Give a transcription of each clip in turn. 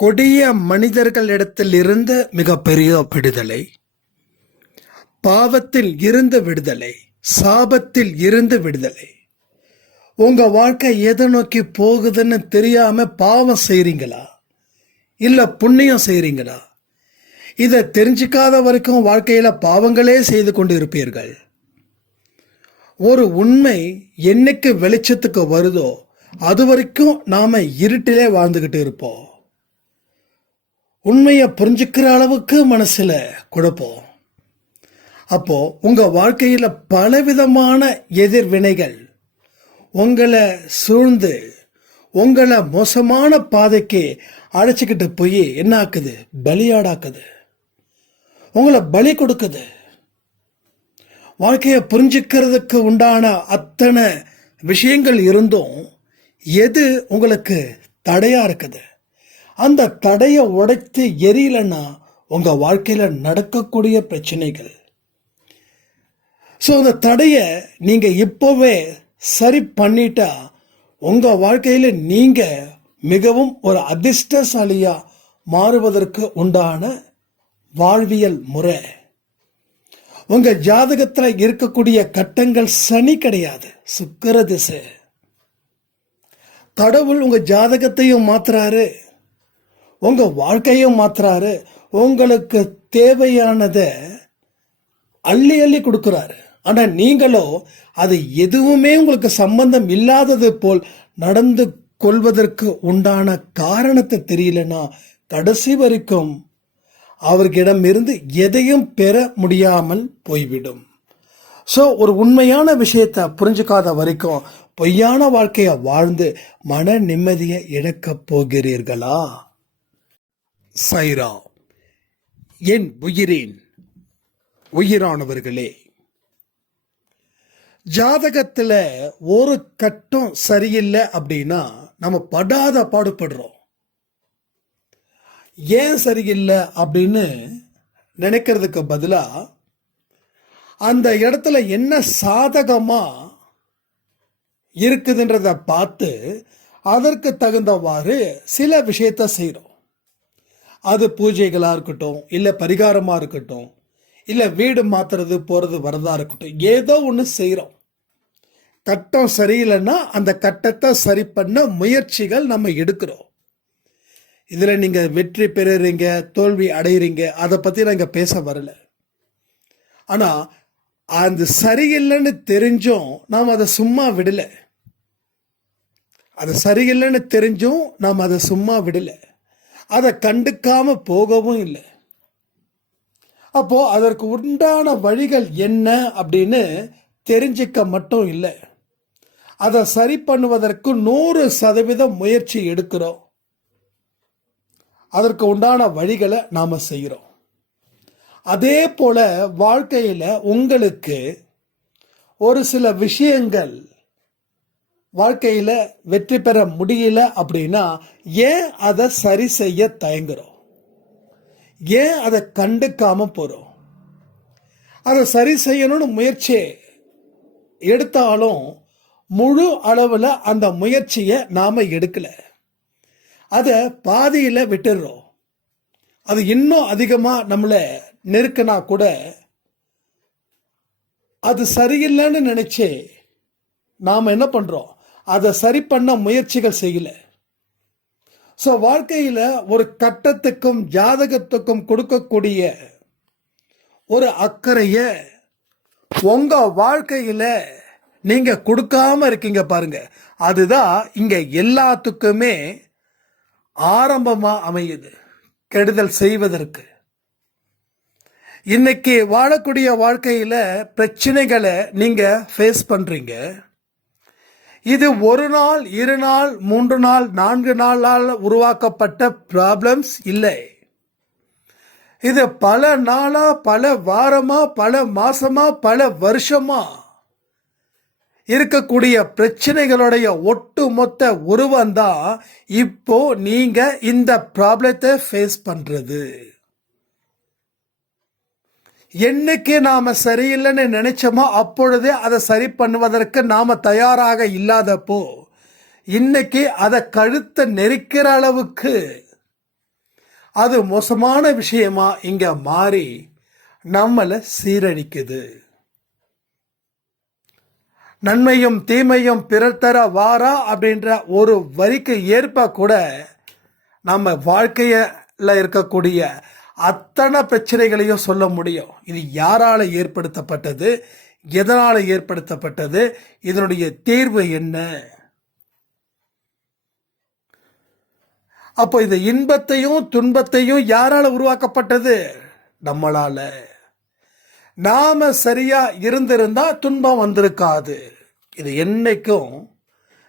கொடிய மனிதர்களிடத்தில் இருந்து மிகப்பெரிய விடுதலை. பாவத்தில் இருந்து விடுதலை. சாபத்தில் இருந்து விடுதலை. உங்க வாழ்க்கை எதை நோக்கி போகுதுன்னு தெரியாம பாவம் செய்றீங்களா? இல்ல புண்ணியம் செய்றீங்களா? இதை தெரிஞ்சுக்காத வரைக்கும் வாழ்க்கையில பாவங்களே செய்து கொண்டு இருப்பீர்கள் ஒரு உண்மை என்னைக்கு வெளிச்சத்துக்கு வருதோ அது வரைக்கும் நாம இருட்டிலே வாழ்ந்துகிட்டு இருப்போம். உண்மையை புரிஞ்சுக்கிற அளவுக்கு மனசில் குழப்பம் அப்போ உங்கள் வாழ்க்கையில் பலவிதமான எதிர்வினைகள் உங்களை சூழ்ந்து உங்களை மோசமான பாதைக்கு அழைச்சிக்கிட்டு போய் என்ன ஆக்குது பலியாடாக்குது. உங்களை பலி கொடுக்குது. வாழ்க்கையை புரிஞ்சுக்கிறதுக்கு உண்டான அத்தனை விஷயங்கள் இருந்தும் எது உங்களுக்கு தடையாக இருக்குது? அந்த தடையை உடைத்து எரியலைன்னா உங்கள் வாழ்க்கையில் நடக்கக்கூடிய பிரச்சனைகள். ஸோ அந்த தடையை நீங்கள் இப்போவே சரி பண்ணிட்டா உங்கள் வாழ்க்கையில் நீங்கள் மிகவும் ஒரு அதிர்ஷ்டசாலியாக மாறுவதற்கு உண்டான வாழ்வியல் முறை. உங்கள் ஜாதகத்தில் இருக்கக்கூடிய கட்டங்கள் சனி கிடையாது சுக்கர திசை. கடவுள் உங்கள் ஜாதகத்தையும் மாத்துறாரு. உங்க வாழ்க்கையும் மாத்துறாரு. உங்களுக்கு தேவையானதை அள்ளி அள்ளி கொடுக்குறாரு. ஆனால் நீங்களோ அது எதுவுமே உங்களுக்கு சம்பந்தம் இல்லாதது போல் நடந்து கொள்வதற்கு உண்டான காரணத்தை தெரியலனா கடைசி வரைக்கும் அவர்களிடம் இருந்து எதையும் பெற முடியாமல் போய்விடும். ஸோ ஒரு உண்மையான விஷயத்தை புரிஞ்சுக்காத வரைக்கும் பொய்யான வாழ்க்கையை வாழ்ந்து மன நிம்மதியை இழக்கப் போகிறீர்களா? சைரா என் உயிரின் உயிரானவர்களே ஜாதகத்தில் ஒரு கட்டம் சரியில்லை அப்படின்னா நம்ம படாத பாடுபடுறோம். ஏன் சரியில்லை அப்படின்னு நினைக்கிறதுக்கு பதிலாக அந்த இடத்துல என்ன சாதகமாக இருக்குதுன்றத பார்த்து அதற்கு தகுந்தவாறு சில விஷயத்த செய்கிறோம் அது பூஜைகளாக இருக்கட்டும் இல்லை பரிகாரமாக இருக்கட்டும் இல்லை வீடு மாத்துறது போகிறது வரதாக இருக்கட்டும் ஏதோ ஒன்று செய்கிறோம் கட்டம் சரியில்லைன்னா அந்த கட்டத்தை சரி பண்ண முயற்சிகள் நம்ம எடுக்கிறோம். இதில் நீங்கள் வெற்றி பெறுறீங்க தோல்வி அடையிறீங்க அதை பற்றி நான் இங்கே பேச வரல. ஆனால் அந்த சரியில்லைன்னு தெரிஞ்சும் நாம் அதை சும்மா விடலை. அது சரியில்லைன்னு தெரிஞ்சும் நாம் அதை சும்மா விடலை. அதை கண்டுக்காம போகவும் இல்லை. அப்போ அதற்கு உண்டான வழிகள் என்ன அப்படின்னு தெரிஞ்சிக்க மட்டும் இல்லை. அதை சரி பண்ணுவதற்கு நூறு சதவீதம் முயற்சி எடுக்கிறோம். அதற்கு உண்டான வழிகளை நாம செய்கிறோம். அதே போல வாழ்க்கையில் உங்களுக்கு ஒரு சில விஷயங்கள் வாழ்க்கையில் வெற்றி பெற முடியல அப்படின்னா ஏன் அதை சரி செய்ய தயங்குறோம்? ஏன் அதை கண்டுக்காம போகிறோம் அதை சரி செய்யணும்னு முயற்சி எடுத்தாலும் முழு அளவில் அந்த முயற்சியை நாம் எடுக்கலை. அதை பாதியில் விட்டுடுறோம். அது இன்னும் அதிகமாக நம்மளை நெருக்கினா கூட அது சரியில்லைன்னு நினச்சி நாம் என்ன பண்ணுறோம் அதை சரி பண்ண முயற்சிகள் செய்யல. ஸோ வாழ்க்கையில் ஒரு கட்டத்துக்கும் ஜாதகத்துக்கும் கொடுக்கக்கூடிய ஒரு அக்கறையை உங்கள் வாழ்க்கையில் நீங்கள் கொடுக்காம இருக்கீங்க பாருங்க. அதுதான் இங்கே எல்லாத்துக்குமே ஆரம்பமாக அமையுது. கெடுதல் செய்வதற்கு. இன்னைக்கு வாழக்கூடிய வாழ்க்கையில் பிரச்சனைகளை நீங்கள் ஃபேஸ் பண்ணுறீங்க இது ஒரு நாள் இரு நாள் மூன்று நாள் நான்கு நாளால் உருவாக்கப்பட்ட ப்ராப்ளம்ஸ் இல்லை. இது பல நாளா பல வாரமா பல மாசமா பல வருஷமா இருக்கக்கூடிய பிரச்சனைகளுடைய ஒட்டுமொத்த உருவம் தான் இப்போ நீங்க இந்த ப்ராப்ளத்தை ஃபேஸ் பண்றது. என்னைக்கு நாம சரியில்லைன்னு நினைச்சோமோ அப்பொழுதே அதை சரி பண்ணுவதற்கு நாம தயாராக இல்லாதப்போ இன்னைக்கு அதை கழுத்தை நெரிக்கிற அளவுக்கு அது மோசமான விஷயமா இங்க மாறி நம்மளை சீரழிக்குது. நன்மையும் தீமையும் பிறர் தர வாரா அப்படின்ற ஒரு வரிக்கு ஏற்ப கூட நம்ம வாழ்க்கையில இருக்கக்கூடிய அத்தனை பிரச்சனைகளையும் சொல்ல முடியும். இது யாரால ஏற்படுத்தப்பட்டது? எதனால ஏற்படுத்தப்பட்டது? இதனுடைய தேர்வு என்ன? அப்போ இந்த இன்பத்தையும் துன்பத்தையும் யாரால உருவாக்கப்பட்டது? நம்மளால. நாம சரியா இருந்திருந்தா துன்பம் வந்திருக்காது. இது என்னைக்கும்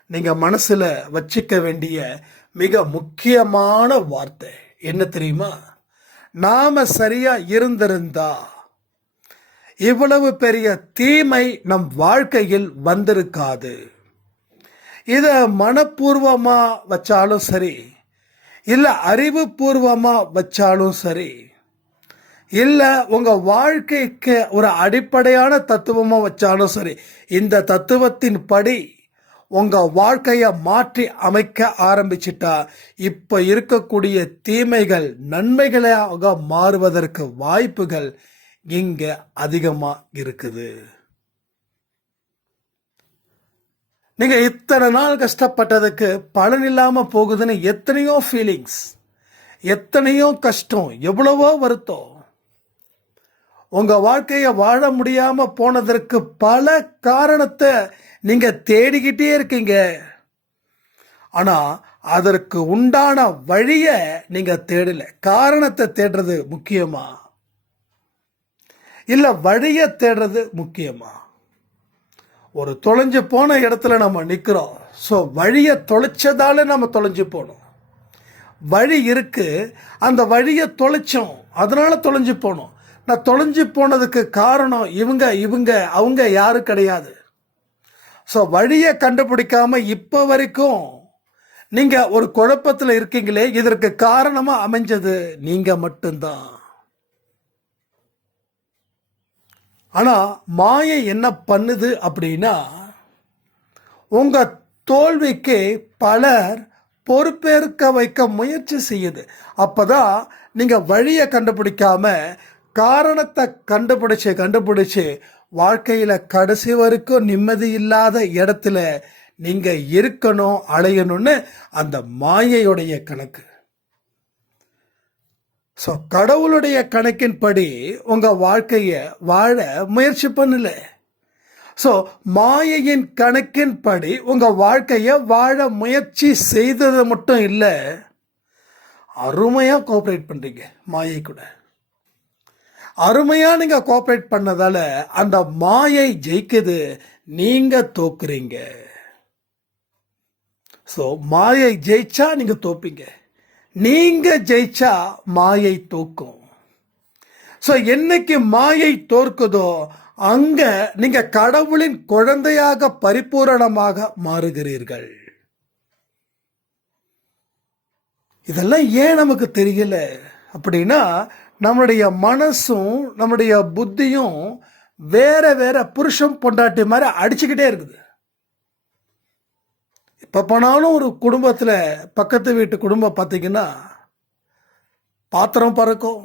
நீங்க மனசுல வச்சுக்க வேண்டிய மிக முக்கியமான வார்த்தை. என்ன தெரியுமா? நாம சரியா இருந்திருந்தா இவ்வளவு பெரிய தீமை நம் வாழ்க்கையில் வந்திருக்காது. இத மனப்பூர்வமா வச்சாலும் சரி இல்ல அறிவுபூர்வமா வச்சாலும் சரி இல்ல உங்க வாழ்க்கைக்கு ஒரு அடிப்படையான தத்துவமா வச்சாலும் சரி இந்த தத்துவத்தின் படி உங்கள் வாழ்க்கையை மாற்றி அமைக்க ஆரம்பிச்சிட்டா. இப்போ இருக்கக்கூடிய தீமைகள் நன்மைகளாக மாறுவதற்கு வாய்ப்புகள் இங்கே அதிகமாக இருக்குது. நீங்கள் இத்தனை நாள் கஷ்டப்பட்டதுக்கு பலன் இல்லாமல் போகுதுன்னு எத்தனையோ ஃபீலிங்ஸ் எத்தனையோ கஷ்டம் எவ்வளவோ வருத்தம். உங்கள் வாழ்க்கையை வாழ முடியாமல் போனதற்கு பல காரணத்தை நீங்க தேடிக்கிட்டே இருக்கீங்க. ஆனா அதற்கு உண்டான வழிய நீங்க தேடல. காரணத்தை தேடுறது முக்கியமா? இல்ல வழிய தேடுறது முக்கியமா? ஒரு தொலைஞ்சு போன இடத்துல நம்ம நிற்கிறோம் ஸோ வழியை தொலைச்சதால நம்ம தொலைஞ்சு போனோம். வழி இருக்கு. அந்த வழியை தொலைச்சோம். அதனால தொலைஞ்சு போனோம். நான் தொலைஞ்சு போனதுக்கு காரணம் இவங்க இவங்க அவங்க யாரும் கிடையாது. ஸோ வழியை கண்டுபிடிக்காம இப்போ வரைக்கும் நீங்கள் ஒரு குழப்பத்தில் இருக்கீங்களே இதற்கு காரணமாக அமைஞ்சது நீங்கள் மட்டும்தான். ஆனால் மாயை என்ன பண்ணுது அப்படின்னா உங்கள் தோல்விக்கு பலர் பொறுப்பேற்க வைக்க முயற்சி செய்யுது. அப்போ தான் நீங்கள் வழியை கண்டுபிடிக்காம காரணத்தை கண்டுபிடிச்சு கண்டுபிடிச்சு வாழ்க்கையில கடைசி வரைக்கும் நிம்மதி இல்லாத இடத்துல நீங்க இருக்கணும் அலையணும்னு அந்த மாயையுடைய கணக்கு. ஸோ கடவுளுடைய கணக்கின்படி உங்க வாழ்க்கைய வாழ முயற்சி பண்ணல. ஸோ மாயையின் கணக்கின்படி உங்க வாழ்க்கைய வாழ முயற்சி செய்தது மட்டும் இல்லை அருமையாக கோஆப்ரேட் பண்ணுறீங்க மாயை கூட. அருமையா நீங்க கோஆப்ரேட் பண்ணதால அந்த மாயை ஜெயிக்குது நீங்க தோக்குறீங்க. ஸோ மாயை ஜெயிச்சா நீங்க தோப்பீங்க. நீங்க ஜெயிச்சா மாயை தோக்கும். ஸோ என்னைக்கு மாயை தோற்குதோ அங்க நீங்க கடவுளின் குழந்தையாக பரிபூரணமாக மாறுகிறீர்கள். இதெல்லாம் ஏன் நமக்கு தெரியல? அப்படின்னா நம்மளுடைய மனசும் நம்முடைய புத்தியும் வேற வேற புருஷன் பொண்டாட்டி மாதிரி அடிச்சுக்கிட்டே இருக்குது. இப்போ போனாலும் ஒரு குடும்பத்தில் பக்கத்து வீட்டு குடும்பம் பார்த்தீங்கன்னா பாத்திரம் பறக்கும்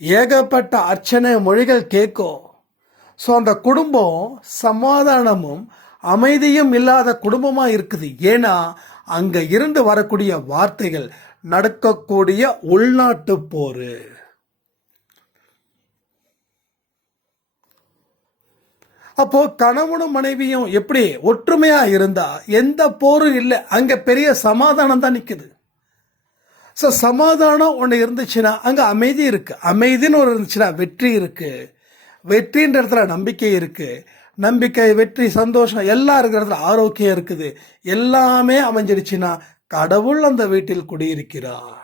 ஏகப்பட்ட அர்ச்சனை மொழிகள் கேட்கும். ஸோ அந்த குடும்பம் சமாதானமும் அமைதியும் இல்லாத குடும்பமாக இருக்குது. ஏன்னா அங்கே இருந்து வரக்கூடிய வார்த்தைகள் நடக்கக்கூடிய உள்நாட்டு போர். அப்போ கணவனும் மனைவியும் எப்படி ஒற்றுமையா இருந்தா எந்த போரும் இல்லை அங்க பெரிய சமாதானம் தான் நிற்குது ஸோ சமாதானம் ஒன்று இருந்துச்சுன்னா அங்கே அமைதி இருக்கு. அமைதின்னு ஒரு இருந்துச்சுன்னா வெற்றி இருக்கு. வெற்றின்ற இடத்துல நம்பிக்கை இருக்கு. நம்பிக்கை வெற்றி சந்தோஷம் எல்லாம் இருக்கிற இடத்துல ஆரோக்கியம் இருக்குது. எல்லாமே அமைஞ்சிடுச்சுன்னா கடவுள் அந்த வீட்டில் குடியிருக்கிறார்.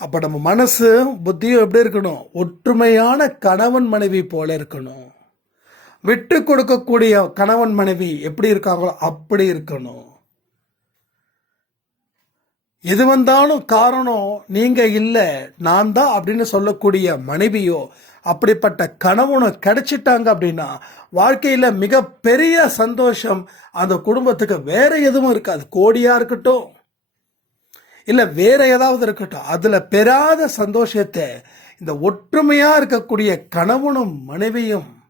அப்ப நம்ம மனசு புத்தியும் எப்படி இருக்கணும்? ஒற்றுமையான கணவன் மனைவி போல இருக்கணும். விட்டு கொடுக்கக்கூடிய கணவன் மனைவி எப்படி இருக்காங்களோ அப்படி இருக்கணும். எது வந்தாலும் காரணம் நீங்க இல்லை நான் தான் அப்படின்னு சொல்லக்கூடிய மனைவியோ அப்படிப்பட்ட கனவுன்னு கிடைச்சிட்டாங்க அப்படின்னா வாழ்க்கையில் மிகப்பெரிய சந்தோஷம் அந்த குடும்பத்துக்கு வேற எதுவும் இருக்காது. கோடியாக இருக்கட்டும். இல்லை வேற ஏதாவது இருக்கட்டும். அதில் பெறாத சந்தோஷத்தை இந்த ஒற்றுமையாக இருக்கக்கூடிய கணவனும் மனைவியும்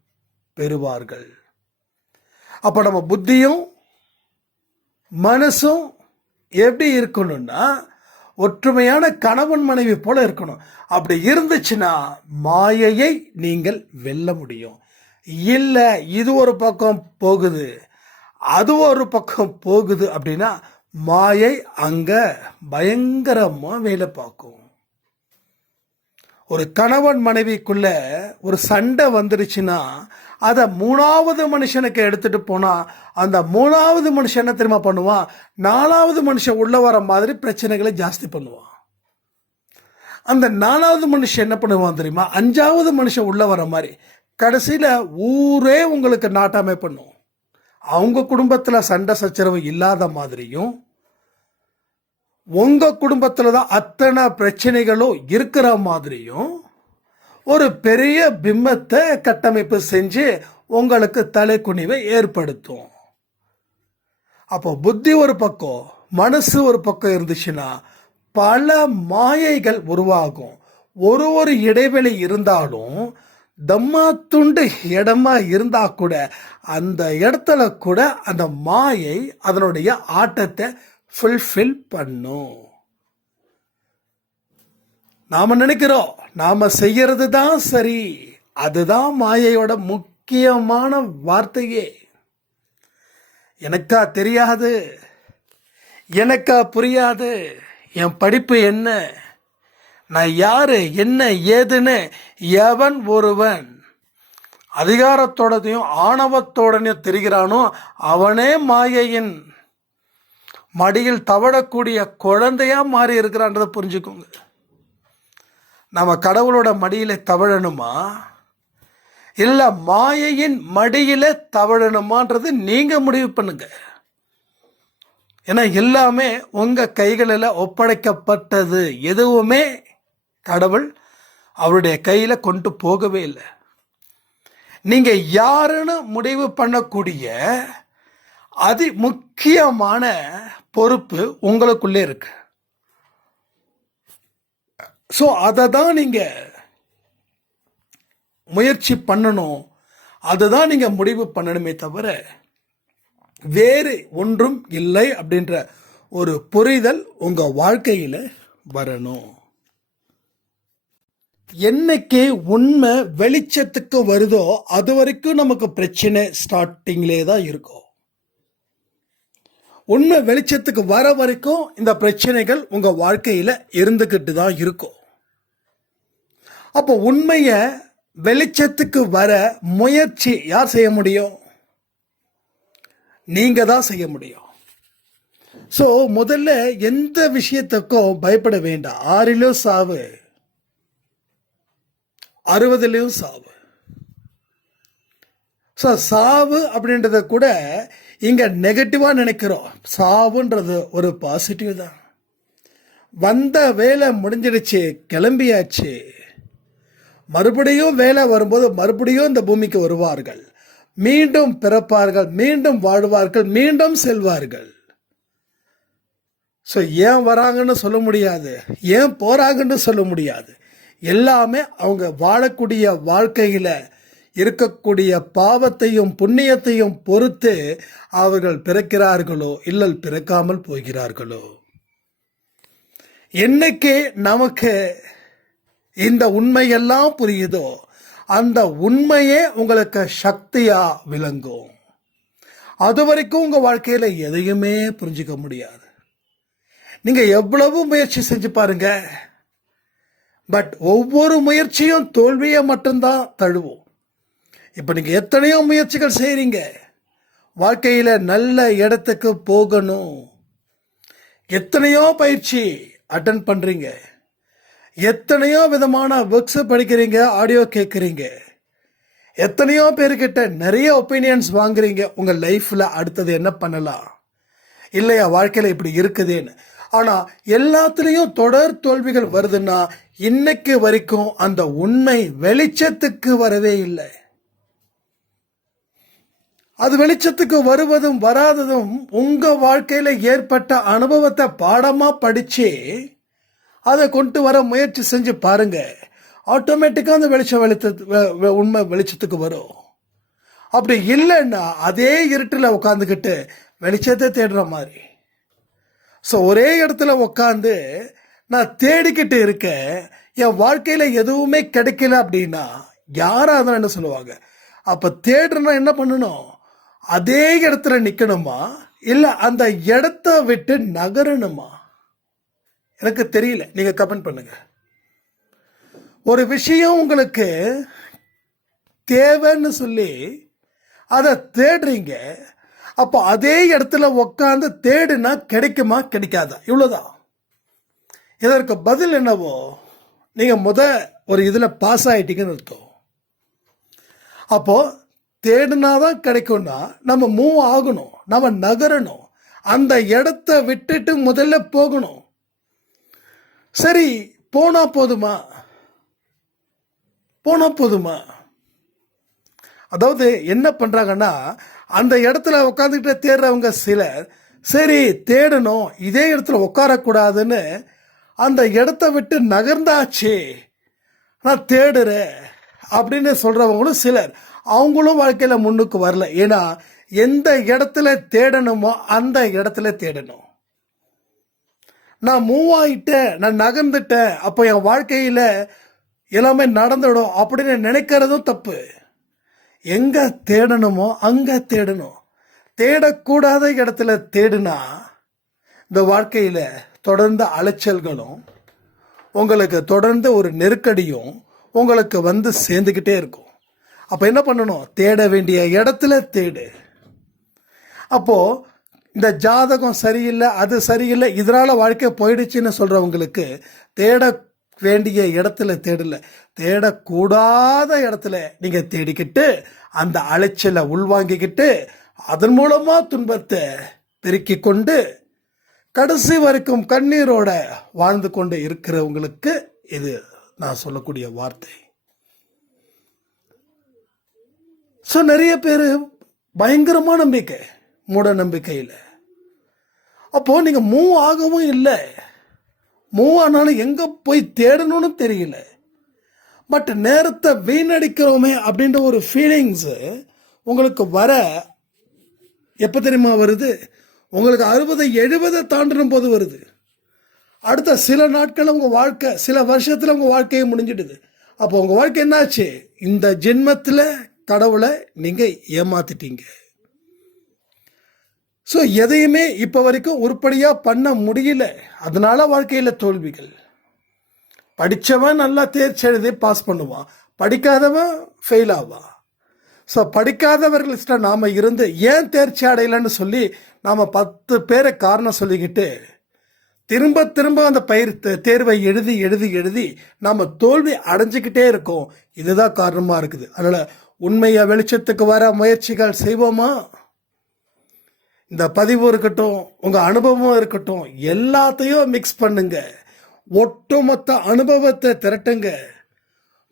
பெறுவார்கள். அப்போ நம்ம புத்தியும் மனசும் எப்படி இருக்கணும்னா ஒற்றுமையான கணவன் மனைவி போல இருக்கணும். அப்படி இருந்துச்சுன்னா மாயையை நீங்கள் வெல்ல முடியும். இல்லை இது ஒரு பக்கம் போகுது அது ஒரு பக்கம் போகுது அப்படின்னா மாயை அங்கே பயங்கரமாக வேலை பார்க்கும். ஒரு கணவன் மனைவிக்குள்ள ஒரு சண்டை வந்துருச்சுன்னா அதை மூணாவது மனுஷனுக்கு எடுத்துட்டு போனா அந்த மூணாவது மனுஷன் என்ன தெரியுமா பண்ணுவான்? நாலாவது மனுஷன் உள்ள வர மாதிரி பிரச்சனைகளை ஜாஸ்தி பண்ணுவான். அந்த நாலாவது மனுஷன் என்ன பண்ணுவான் தெரியுமா? அஞ்சாவது மனுஷன் உள்ள வர மாதிரி கடைசியில் ஊரே உங்களுக்கு நாட்டாமை பண்ணும். அவங்க குடும்பத்தில் சண்டை சச்சரவு இல்லாத மாதிரியும் உங்க குடும்பத்துல தான் அத்தனை பிரச்சனைகளும் இருக்கிற மாதிரியும் ஒரு பெரிய பிம்பத்தை கட்டமைப்பு செஞ்சு உங்களுக்கு தலைக்குனிவை ஏற்படுத்தும். அப்போ புத்தி ஒரு பக்கம் மனசு ஒரு பக்கம் இருந்துச்சுன்னா பல மாயைகள் உருவாகும். ஒரு ஒரு இடைவெளி இருந்தாலும் தம்மா துண்டு இடமா இருந்தா கூட அந்த இடத்துல கூட அந்த மாயை அதனுடைய ஆட்டத்தை ஃபுல்ஃபில் பண்ணும். நாம நினைக்கிறோம் நாம செய்யறது தான் சரி அதுதான் மாயையோட முக்கியமான வார்த்தையே. எனக்கா தெரியாது எனக்கா புரியாது என் படிப்பு என்ன நான் யாரு என்ன ஏதுன்னு எவன் ஒருவன் அதிகாரத்தோடதையும் ஆணவத்தோடனையும் தெரிகிறானோ அவனே மாயையின் மடியில் தவழக்கூடிய குழந்தையாக மாறி இருக்கிறான்றதை புரிஞ்சுக்கோங்க. நம்ம கடவுளோட மடியில் தவழணுமா? இல்லை மாயையின் மடியில் தவழணுமான்றது நீங்கள் முடிவு பண்ணுங்க. ஏன்னா எல்லாமே உங்கள் கைகளில் ஒப்படைக்கப்பட்டது. எதுவுமே கடவுள் அவருடைய கையில் கொண்டு போகவே இல்லை. நீங்கள் யாருன்னு முடிவு பண்ணக்கூடிய அதி முக்கியமான பொறுப்பு உங்களுக்குள்ளே இருக்கு. ஸோ அதை தான் நீங்கள் முயற்சி பண்ணணும். அதை தான் நீங்கள் முடிவு பண்ணணுமே தவிர வேறு ஒன்றும் இல்லை அப்படின்ற ஒரு புரிதல் உங்கள் வாழ்க்கையில் வரணும். என்னைக்கு உண்மை வெளிச்சத்துக்கு வருதோ அது வரைக்கும் நமக்கு பிரச்சனை ஸ்டார்டிங்லே தான் இருக்கும். உண்மை வெளிச்சத்துக்கு வர வரைக்கும் இந்த பிரச்சனைகள் உங்க வாழ்க்கையில இருந்துகிட்டு தான் இருக்கும். அப்போ உண்மைய வெளிச்சத்துக்கு வர முயற்சி யார் செய்ய முடியும்? நீங்க தான் செய்ய முடியும். ஸோ முதல்ல எந்த விஷயத்துக்கும் பயப்பட வேண்டாம். ஆறிலும் சாவு அறுபதுலேயும் சாவு. ஸோ சாவு அப்படின்றத கூட இங்கே நெகட்டிவாக நினைக்கிறோம். சாவுன்றது ஒரு பாசிட்டிவ் தான். வந்த வேலை முடிஞ்சிடுச்சு கிளம்பியாச்சு. மறுபடியும் வேலை வரும்போது மறுபடியும் இந்த பூமிக்கு வருவார்கள். மீண்டும் பிறப்பார்கள் மீண்டும் வாழ்வார்கள் மீண்டும் செல்வார்கள். ஸோ ஏன் வராங்கன்னு சொல்ல முடியாது. ஏன் போகிறாங்கன்னு சொல்ல முடியாது. எல்லாமே அவங்க வாழக்கூடிய வாழ்க்கையில் இருக்கக்கூடிய பாவத்தையும் புண்ணியத்தையும் பொறுத்து அவர்கள் பிறக்கிறார்களோ இல்லல் பிறக்காமல் போகிறார்களோ? என்னைக்கு நமக்கு இந்த உண்மையெல்லாம் புரியுதோ அந்த உண்மையே உங்களுக்கு சக்தியா விளங்கும். அது வரைக்கும் உங்க வாழ்க்கையில எதையுமே புரிஞ்சுக்க முடியாது. நீங்க எவ்வளவு முயற்சி செஞ்சு பாருங்க. பட் ஒவ்வொரு முயற்சியும் தோல்வியை மட்டும்தான் தழுவும். இப்போ நீங்கள் எத்தனையோ முயற்சிகள் செய்கிறீங்க வாழ்க்கையில் நல்ல இடத்துக்கு போகணும். எத்தனையோ பயிற்சி அட்டன் பண்ணுறீங்க எத்தனையோ விதமான புக்ஸ் படிக்கிறீங்க ஆடியோ கேட்குறீங்க எத்தனையோ பேர்கிட்ட நிறைய ஒப்பீனியன்ஸ் வாங்குறீங்க. உங்கள் லைஃப்பில் அடுத்தது என்ன பண்ணலாம்? இல்லையா வாழ்க்கையில் இப்படி இருக்குதேன்னு. ஆனால் எல்லாத்துலேயும் தொடர் தோல்விகள் வருதுன்னா இன்னைக்கு வரைக்கும் அந்த உண்மை வெளிச்சத்துக்கு வரவே இல்லை. அது வெளிச்சத்துக்கு வருவதும் வராததும் உங்க வாழ்க்கையில ஏற்பட்ட அனுபவத்தை பாடமா படிச்சு அதை கொண்டு வர முயற்சி செஞ்சு பாருங்க. ஆட்டோமேட்டிக்கா அந்த வெளிச்சம் வெளித்த வெ- உண்மை வெளிச்சத்துக்கு வரும். அப்படி இல்லைன்னா அதே இருட்டில் உட்காந்துக்கிட்டு வெளிச்சத்தை தேடுற மாதிரி. ஸோ ஒரே இடத்துல உட்காந்து நான் தேடிக்கிட்டு இருக்கேன். என் வாழ்க்கையில் எதுவுமே கிடைக்கல அப்படின்னா யாராக இருந்தாலும் என்ன சொல்லுவாங்க. அப்போ தேடுறனா என்ன பண்ணணும்? அதே இடத்துல நிக்கணுமா? இல்ல அந்த இடத்த விட்டு நகரணுமா? எனக்கு தெரியல. நீங்க கமெண்ட் பண்ணுங்க. ஒரு விஷயம் உங்களுக்கு தேவைன்னு சொல்லி அதை தேடுறீங்க. அப்போ அதே இடத்துல உக்காந்து தேடுனா கிடைக்குமா? கிடைக்காதா? இவ்வளோதான் இதற்கு பதில் என்னவோ நீங்கள் முத ஒரு இதில் பாஸ் ஆகிட்டீங்கன்னு அர்த்தம். தேடினா தேடினாதான் கிடைக்கும்னா நம்ம மூவ் ஆகணும் நம்ம நகரணும். அந்த இடத்த விட்டுட்டு முதல்ல போகணும். சரி போனா போதுமா? போனா போதுமா? அதாவது என்ன பண்ணுறாங்கன்னா அந்த இடத்துல உட்காந்துக்கிட்டு தேடுறவங்க சிலர் சரி தேடணும் இதே இடத்துல உட்காரக்கூடாதுன்னு அந்த இடத்த விட்டு நகர்ந்தாச்சு. நான் தேடுறேன் அப்படின்னு சொல்கிறவங்களும் சிலர். அவங்களும் வாழ்க்கையில் முன்னுக்கு வரல. ஏன்னா எந்த இடத்துல தேடணுமோ அந்த இடத்துல தேடணும். நான் மூவ் ஆகிட்டேன் நான் நகர்ந்துட்டேன் அப்போ என் வாழ்க்கையில் எல்லாமே நடந்துடும் அப்படின்னு நினைக்கிறதும் தப்பு. எங்கே தேடணுமோ அங்கே தேடணும். தேடக்கூடாத இடத்துல தேடுனா இந்த வாழ்க்கையில் தொடர்ந்து அலைச்சல்களும் உங்களுக்கு தொடர்ந்து ஒரு நெருக்கடியும் உங்களுக்கு வந்து சேர்ந்துக்கிட்டே இருக்கும். அப்போ என்ன பண்ணணும்? தேட வேண்டிய இடத்துல தேடு. அப்போது இந்த ஜாதகம் சரியில்லை அது சரியில்லை இதனால் வாழ்க்கை போயிடுச்சுன்னு சொல்கிறவங்களுக்கு தேட வேண்டிய இடத்துல தேடல. தேடக்கூடாத இடத்துல நீங்கள் தேடிக்கிட்டு அந்த அலைச்சலை உள்வாங்கிக்கிட்டு அதன் மூலமாக துன்பத்தை பெருக்கி கொண்டு கடைசி வரைக்கும் கண்ணீரோட வாழ்ந்து கொண்டு இருக்கிறவங்களுக்கு இது நான் சொல்லக்கூடிய வார்த்தை. ஸோ நிறைய பேர் பயங்கரமான நம்பிக்கை மூட நம்பிக்கையில். அப்போது நீங்கள் மூவ் ஆகவும் இல்லை. மூவ் ஆனாலும் எங்கே போய் தேடணும்னு தெரியல. பட் நேரத்தை வீணடிக்கிறோமே அப்படின்ற ஒரு ஃபீலிங்ஸு உங்களுக்கு வர எப்போ தெரியுமா வருது? உங்களுக்கு அறுபது எழுபதை தாண்டினும் போது வருது. அடுத்த சில நாட்கள் உங்கள் வாழ்க்கை சில வருஷத்தில் உங்கள் வாழ்க்கையை முடிஞ்சிடுது. அப்போ உங்கள் வாழ்க்கை என்னாச்சு? இந்த ஜென்மத்தில் கடவுளை நீங்கள் ஏமாத்திட்டீங்க. ஸோ எதையுமே இப்போ வரைக்கும் உருப்படியாக பண்ண முடியல. அதனால வாழ்க்கையில் தோல்விகள். படித்தவன் நல்லா தேர்ச்சி எழுதி பாஸ் பண்ணுவான். படிக்காதவன் ஃபெயில் ஆவான். ஸோ படிக்காதவர்கள்ட்ட நாம் இருந்து ஏன் தேர்ச்சி அடையலைன்னு சொல்லி நாம் பத்து பேரை காரணம் சொல்லிக்கிட்டு திரும்ப திரும்ப அந்த பயிர் தே- தேர்வை எழுதி எழுதி எழுதி நாம் தோல்வி அடைஞ்சுக்கிட்டே இருக்கோம். இதுதான் காரணமாக இருக்குது. அதனால் உண்மையை வெளிச்சத்துக்கு வர முயற்சிகள் செய்வோமா? இந்த பதிவு இருக்கட்டும் உங்க அனுபவம் இருக்கட்டும் எல்லாத்தையும் மிக்ஸ் பண்ணுங்க. ஒட்டுமொத்த அனுபவத்தை திரட்டுங்க.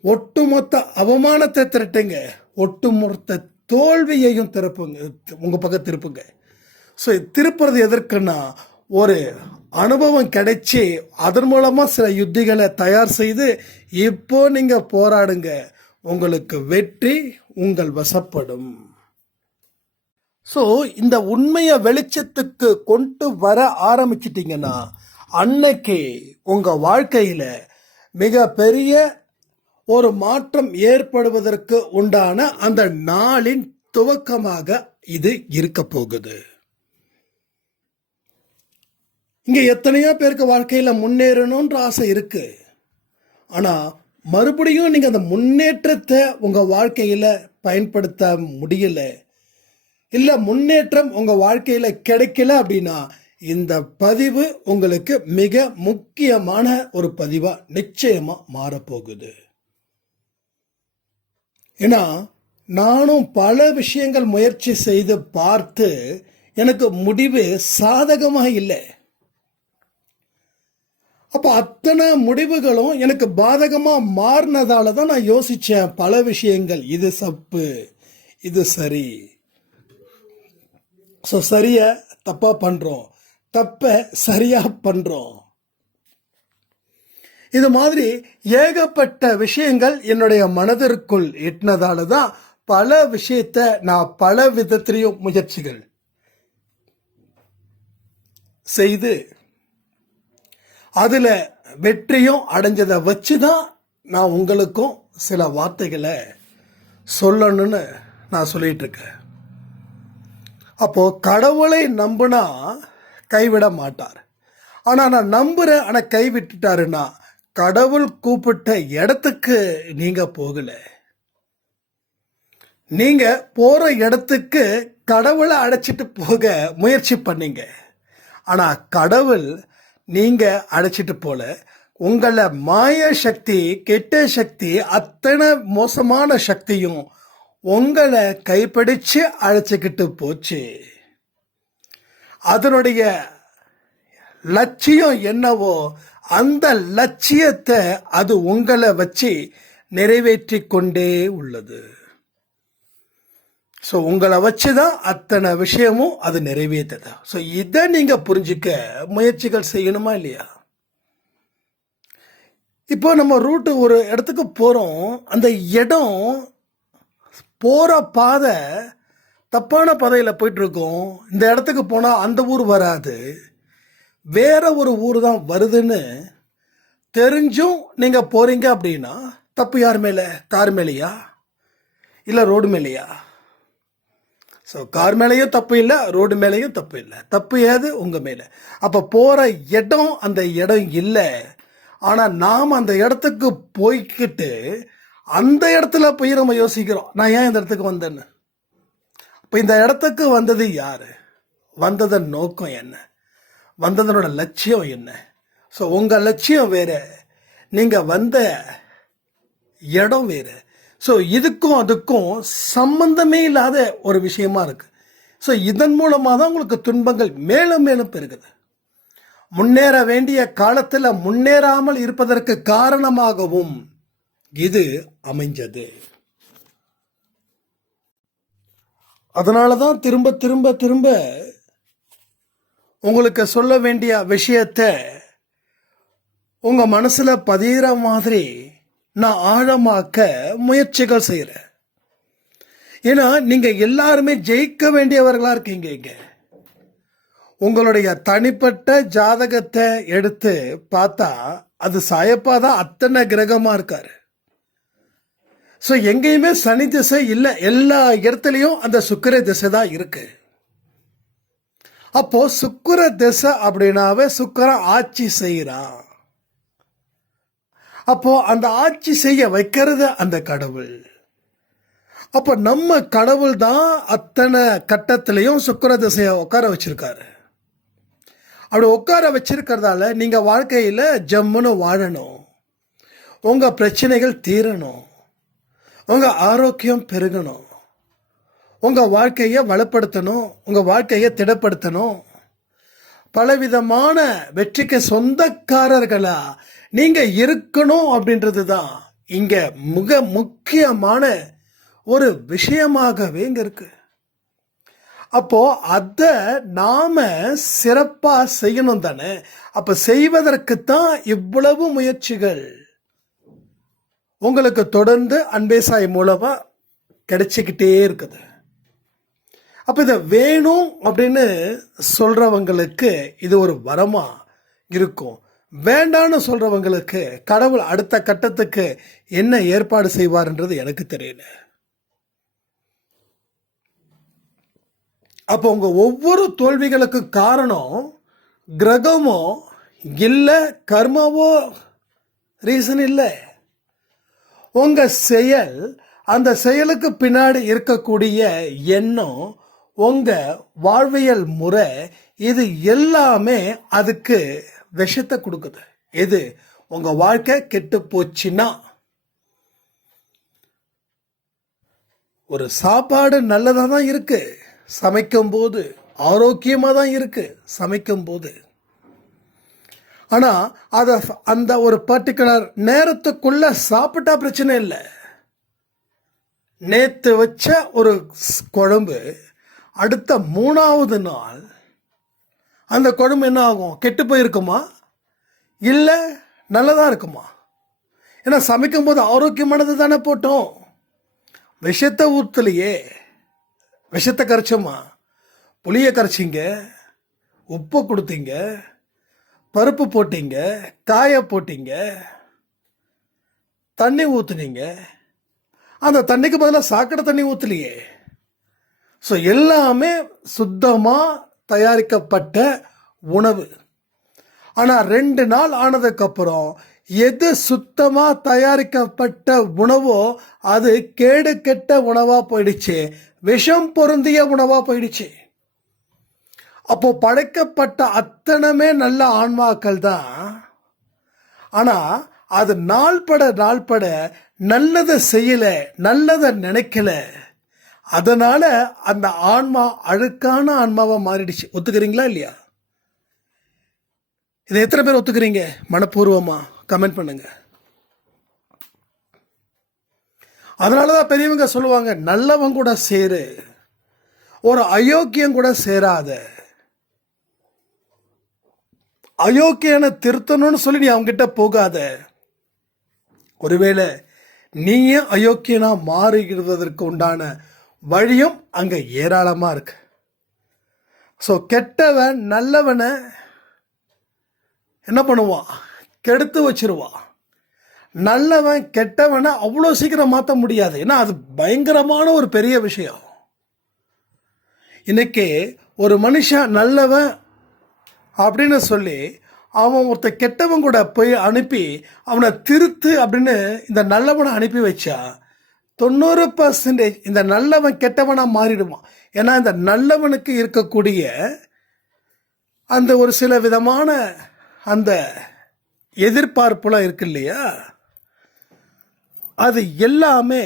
ஒட்டுமொத்த அவமானத்தை திரட்டுங்க. ஒட்டுமொத்த தோல்வியையும் திறப்புங்க உங்க பக்கம் திருப்புங்க. ஸோ திருப்புறது எதற்குன்னா ஒரு அனுபவம் கிடைச்சி அதன் மூலமா சில யுத்திகளை தயார் செய்து இப்போ நீங்க போராடுங்க. உங்களுக்கு வெற்றி உங்கள் வசப்படும். ஸோ இந்த உண்மையை வெளிச்சத்துக்கு கொண்டு வர ஆரம்பிச்சிட்டிங்கன்னா அன்னைக்கே உங்க வாழ்க்கையில மிக பெரிய ஒரு மாற்றம் ஏற்படுவதற்கு உண்டான அந்த நாளின் துவக்கமாக இது இருக்க போகுது. இங்க எத்தனையோ பேருக்கு வாழ்க்கையில முன்னேறணும்ன்ற ஆசை இருக்கு. ஆனா மறுபடியும் நீங்க அந்த முன்னேற்றத்தை உங்க வாழ்க்கையில பயன்படுத்த முடியல. இல்ல முன்னேற்றம் உங்க வாழ்க்கையில கிடைக்கல அப்படின்னா இந்த பதிவு உங்களுக்கு மிக முக்கியமான ஒரு பதிவா நிச்சயமா மாறப்போகுது. ஏன்னா நானும் பல விஷயங்கள் முயற்சி செய்து பார்த்து எனக்கு முடிவு சாதகமாக இல்லை. அப்போ அத்தனை முடிவுகளும் எனக்கு பாதகமாக மாறினதால தான் நான் யோசித்தேன் பல விஷயங்கள். இது சப்பு. இது சரி. ஸோ சரியை தப்பாக பண்ணுறோம் தப்பை சரியாக பண்ணுறோம் இது மாதிரி ஏகப்பட்ட விஷயங்கள் என்னுடைய மனதிற்குள் எட்டினதால தான் பல விஷயத்த நான் பல விதத்திலையும் முயற்சிகள் செய்து அதில் வெற்றியும் அடைஞ்சதை வச்சு தான் நான் உங்களுக்கும் சில வார்த்தைகளை சொல்லணும்னு நான் சொல்லிட்டு இருக்கேன். கடவுளை நம்புனா கைவிட மாட்டார். ஆனால் நான் நம்புகிறேன் ஆனால் கைவிட்டுட்டாருன்னா கடவுள் கூப்பிட்ட இடத்துக்கு நீங்கள் போகலை. நீங்கள் போகிற இடத்துக்கு கடவுளை அழைச்சிட்டு போக முயற்சி பண்ணீங்க. ஆனால் கடவுள் நீங்க அழைச்சிட்டு போல உங்களை மாய சக்தி கெட்ட சக்தி அத்தனை மோசமான சக்தியும் உங்களை கைப்பிடிச்சு அழைச்சிக்கிட்டு போச்சு. அதனுடைய லட்சியம் என்னவோ அந்த லட்சியத்தை அது உங்களை வச்சு நிறைவேற்றி கொண்டே உள்ளது. ஸோ உங்களை வச்சு தான் அத்தனை விஷயமும் அது நிறைவேற்றுது. ஸோ இதை நீங்கள் புரிஞ்சுக்க முயற்சிகள் செய்யணுமா இல்லையா? இப்போ நம்ம ரூட்டு ஒரு இடத்துக்கு போகிறோம் அந்த இடம் போகிற பாதை தப்பான பாதையில் போயிட்டுருக்கோம். இந்த இடத்துக்கு போனால் அந்த ஊர் வராது. வேற ஒரு ஊர் தான் வருதுன்னு தெரிஞ்சும் நீங்கள் போகிறீங்க அப்படின்னா தப்பு யார் மேலே? தார் மேலேயா? இல்லை ரோடு மேலேயா? ஸோ கார் மேலேயும் தப்பு இல்லை ரோடு மேலேயும் தப்பு இல்லை. தப்பு ஏது உங்கள் மேலே. அப்போ போகிற இடம் அந்த இடம் இல்லை. ஆனால் நாம் அந்த இடத்துக்கு போய்க்கிட்டு அந்த இடத்துல போய் நம்ம யோசிக்கிறோம் நான் ஏன் இந்த இடத்துக்கு வந்தேன்னு? இப்போ இந்த இடத்துக்கு வந்தது யார்? வந்ததன் நோக்கம் என்ன? வந்ததனோட லட்சியம் என்ன? ஸோ உங்கள் லட்சியம் வேறு. நீங்கள் வந்த இடம் வேறு. ஸோ இதுக்கும் அதுக்கும் சம்பந்தமே இல்லாத ஒரு விஷயமா இருக்கு. ஸோ இதன் மூலமாக தான் உங்களுக்கு துன்பங்கள் மேலும் மேலும் பெருகுது. முன்னேற வேண்டிய காலத்தில் முன்னேறாமல் இருப்பதற்கு காரணமாகவும் இது அமைஞ்சது. அதனால தான் திரும்ப திரும்ப திரும்ப உங்களுக்கு சொல்ல வேண்டிய விஷயத்த உங்கள் மனசில் பதிகிற மாதிரி நான் ஆழமாக்க முயற்சிகள் செய்கிறேன் ஏன்னா நீங்கள் எல்லாருமே ஜெயிக்க வேண்டியவர்களாக இருக்கீங்க இங்கே. உங்களுடைய தனிப்பட்ட ஜாதகத்தை எடுத்து பார்த்தா அது சாயப்பா தான் அத்தனை கிரகமாக இருக்கார். ஸோ எங்கேயுமே சனி திசை இல்லை. எல்லா இடத்துலையும் அந்த சுக்கர திசை தான் இருக்கு. அப்போ சுக்கர திசை அப்படின்னாவே சுக்கரம் ஆட்சி செய்கிறான் அப்போ அந்த ஆட்சி செய்ய வைக்கிறது அந்த கடவுள். அப்போ நம்ம கடவுள் தான் அத்தனை கட்டத்திலையும் சுக்கர திசையை உட்கார வச்சிருக்காரு. அப்படி உட்கார வச்சிருக்கிறதால நீங்க வாழ்க்கையில ஜம்முன்னு வாழணும். உங்க பிரச்சனைகள் தீரணும். உங்க ஆரோக்கியம் பெருகணும். உங்க வாழ்க்கையை வளப்படுத்தணும். உங்க வாழ்க்கையை திடப்படுத்தணும். பலவிதமான வெற்றிக்கு சொந்தக்காரர்களா? நீங்க இருக்கணும் அப்படின்றது தான் இங்க மிக முக்கியமான ஒரு விஷயமாகவே இங்க இருக்கு. அப்போ அத நாம சிறப்பா செய்யணும் தானே? அப்ப செய்வதற்கு தான் இவ்வளவு முயற்சிகள். உங்களுக்கு தொடர்ந்து அன்பேசாய் மூலமா கிடைச்சிக்கிட்டே இருக்குது. அப்போ இதை வேணும் அப்படின்னு சொல்கிறவங்களுக்கு இது ஒரு வரமாக இருக்கும். வேண்டான்னு சொல்கிறவங்களுக்கு கடவுள் அடுத்த கட்டத்துக்கு என்ன ஏற்பாடு செய்வார்ன்றது எனக்கு தெரியல. அப்போ உங்கள் ஒவ்வொரு தோல்விகளுக்கு காரணம் கிரகமோ இல்லை கர்மாவோ ரீசன் இல்லை. உங்கள் செயல் அந்த செயலுக்கு பின்னாடி இருக்கக்கூடிய எண்ணம் உங்க வாழ்வியல் முறை இது எல்லாமே அதுக்கு விஷத்தை கொடுக்குது. எது? உங்க வாழ்க்கை கெட்டு போச்சுன்னா ஒரு சாப்பாடு நல்லதா தான் இருக்கு. சமைக்கும் போது ஆரோக்கியமா தான் இருக்கு. சமைக்கும் போது ஆனா அத அந்த ஒரு பர்டிகுலர் நேரத்துக்குள்ள சாப்பிட்டா பிரச்சனை இல்லை. நேத்து வச்ச ஒரு குழம்பு அடுத்த மூணாவது நாள் அந்த குழம்பு என்ன ஆகும்? கெட்டு போயிருக்குமா? இல்லை நல்லதாக இருக்குமா? ஏன்னா சமைக்கும் போது ஆரோக்கியமானது தானே போட்டோம். விஷத்தை ஊற்றலையே விஷத்தை கரைச்சோமா? புளியை கரைச்சிங்க உப்பு கொடுத்தீங்க பருப்பு போட்டீங்க காய போட்டீங்க தண்ணி ஊற்றுனீங்க அந்த தண்ணிக்கு பதிலாக சாக்கடை தண்ணி ஊற்றலையே ஸோ எல்லாமே சுத்தமாக தயாரிக்கப்பட்ட உணவு. ஆனால் ரெண்டு நாள் ஆனதுக்கப்புறம் எது சுத்தமாக தயாரிக்கப்பட்ட உணவோ அது கேடு கெட்ட உணவாக போயிடுச்சு. விஷம் பொருந்திய உணவாக போயிடுச்சு. அப்போ படைக்கப்பட்ட அத்தனமே நல்ல ஆன்மாக்கள் தான். ஆனால் அது நாள்பட நாள்பட நல்லதை செய்யலை நல்லதை நினைக்கலை. அதனால அந்த ஆன்மா அழுக்கான ஆன்மாவா மாறிடுச்சு. ஒத்துக்கிறீங்களா இல்லையா? இதை எத்தனை பேர் ஒத்துக்கிறீங்க? மனப்பூர்வமா கமெண்ட் பண்ணுங்க. அதனாலதான் பெரியவங்க சொல்லுவாங்க நல்லவன் கூட சேரு ஒரு அயோக்கியம் கூட சேராத. அயோக்கியனை திருத்தணும்னு சொல்லி நீ அவங்ககிட்ட போகாத. ஒருவேளை நீயே அயோக்கியனா மாறுகிறதற்கு உண்டான வழியும் அங்கே ஏராளமாக இருக்கு. ஸோ கெட்டவன் நல்லவனை என்ன பண்ணுவான்? கெடுத்து வச்சிருவான். நல்லவன் கெட்டவனை அவ்வளோ சீக்கிரம் மாற்ற முடியாது. ஏன்னா அது பயங்கரமான ஒரு பெரிய விஷயம். இன்னைக்கு ஒரு மனுஷன் நல்லவன் அப்படின்னு சொல்லி அவன் ஒருத்த கெட்டவன் கூட போய் அனுப்பி அவனை திருத்து அப்படின்னு இந்த நல்லவனை அனுப்பி வச்சா தொண்ணூறு பர்சன்டேஜ் இந்த நல்லவன் கெட்டவனாக மாறிடுவான் ஏன்னா இந்த நல்லவனுக்கு இருக்கக்கூடிய அந்த ஒரு சில விதமான அந்த எதிர்பார்ப்புலாம் இருக்கு இல்லையா? அது எல்லாமே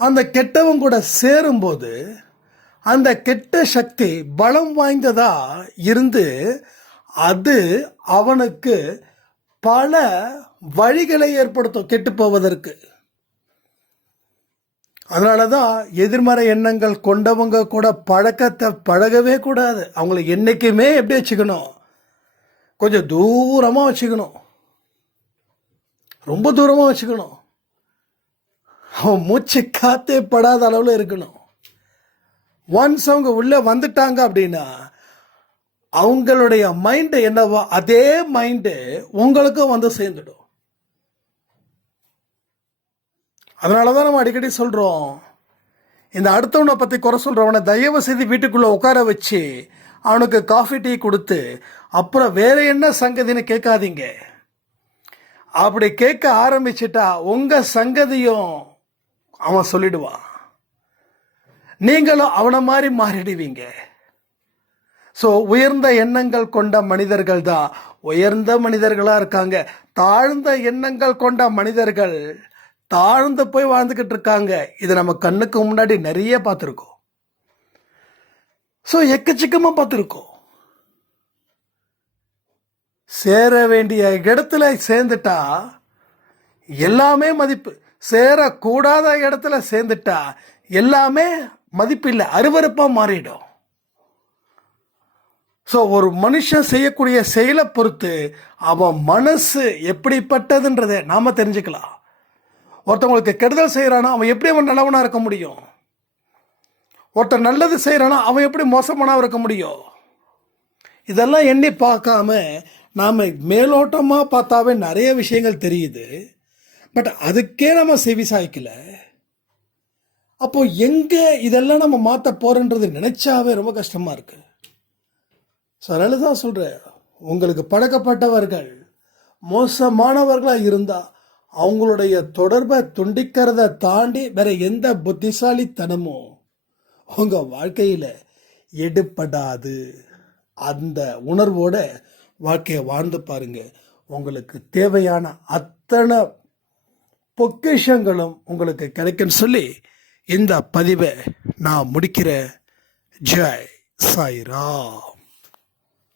அந்த கெட்டவன் கூட சேரும்போது அந்த கெட்ட சக்தி பலம் வாய்ந்ததா இருந்து அது அவனுக்கு பல வழிகளை ஏற்படுத்தும். கெட்டு போவதற்கு. அதனால தான் எதிர்மறை எண்ணங்கள் கொண்டவங்க கூட பழக்கத்தை பழகவே கூடாது. அவங்கள என்றைக்குமே எப்படி வச்சுக்கணும்? கொஞ்சம் தூரமாக வச்சுக்கணும். ரொம்ப தூரமாக வச்சுக்கணும். அவன் மூச்சு காத்தே படாத அளவில் இருக்கணும். ஒன்ஸ் அவங்க உள்ளே வந்துட்டாங்க அப்படின்னா அவங்களுடைய மைண்டு என்னவோ அதே மைண்டு உங்களுக்கும் வந்து சேர்ந்துடும். அதனால தான் நம்ம அடிக்கடி சொல்கிறோம் இந்த அடுத்தவனை பற்றி குறை சொல்கிறவனை தயவு செய்து வீட்டுக்குள்ளே உட்கார வச்சு அவனுக்கு காஃபி டீ கொடுத்து அப்புறம் வேற என்ன சங்கதின்னு கேட்காதீங்க. அப்படி கேட்க ஆரம்பிச்சிட்டா உங்கள் சங்கதியும் அவன் சொல்லிடுவான். நீங்களும் அவனை மாதிரி மாறிடுவீங்க. ஸோ உயர்ந்த எண்ணங்கள் கொண்ட மனிதர்கள் தான் உயர்ந்த மனிதர்களாக இருக்காங்க. தாழ்ந்த எண்ணங்கள் கொண்ட மனிதர்கள் தாழ்ந்து போய் வாழ்ந்துக்கிட்டு இருக்காங்க. இது நம்ம கண்ணுக்கு முன்னாடி நிறைய பார்த்துருக்கோம். ஸோ எக்கச்சக்கமாக பார்த்துருக்கோம். சேர வேண்டிய இடத்துல சேர்ந்துட்டா எல்லாமே மதிப்பு. சேரக்கூடாத இடத்துல சேர்ந்துட்டா எல்லாமே மதிப்பு இல்லை அருவருப்பாக மாறிடும். ஸோ ஒரு மனுஷன் செய்யக்கூடிய செயலை பொறுத்து அவன் மனசு எப்படிப்பட்டதுன்றதை நாம தெரிஞ்சுக்கலாம். ஒருத்தவங்களுக்கு கெடுதல் செய்கிறானா அவன் எப்படி அவன் நல்லவனாக இருக்க முடியும்? ஒருத்தன் நல்லது செய்கிறானா அவன் எப்படி மோசமானவன் இருக்க முடியும்? இதெல்லாம் எண்ணி பார்க்காம நாம் மேலோட்டமாக பார்த்தாவே நிறைய விஷயங்கள் தெரியுது. பட் அதுக்கே நம்ம செவி சாய்க்கல. அப்போ எங்கே இதெல்லாம் நம்ம மாற்ற போகிறன்றது நினச்சாவே ரொம்ப கஷ்டமாக இருக்குது ஸோ அதனால தான் சொல்கிறேன் உங்களுக்கு பழக்கப்பட்டவர்கள் மோசமானவர்களாக இருந்தால் அவங்களுடைய தொடர்பை துண்டிக்கிறத தாண்டி வேற எந்த புத்திசாலித்தனமும் உங்கள் வாழ்க்கையில் எடுப்படாது அந்த உணர்வோட வாழ்க்கையை வாழ்ந்து பாருங்க. உங்களுக்கு தேவையான அத்தனை பொக்கிஷங்களும் உங்களுக்கு கிடைக்குன்னு சொல்லி இந்த பதிவை நான் முடிக்கிறேன். ஜெய் சாய்ராம்.